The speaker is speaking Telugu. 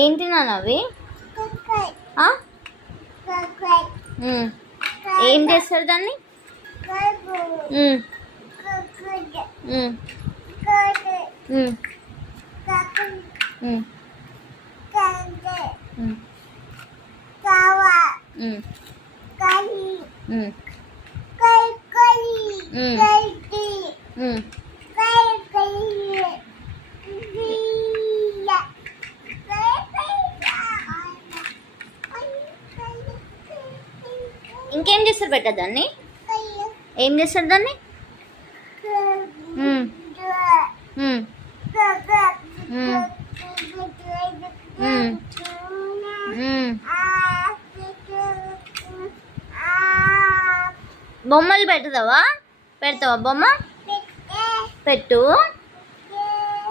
ఏంటి నాన్న అవి? ఏం చేస్తారు దాన్ని? ఇంకేం చేస్తారు బెట్ట దాన్ని? ఏం చేస్తారు దాన్ని? బొమ్మలు పెడతావా? బొమ్మ పెట్టు.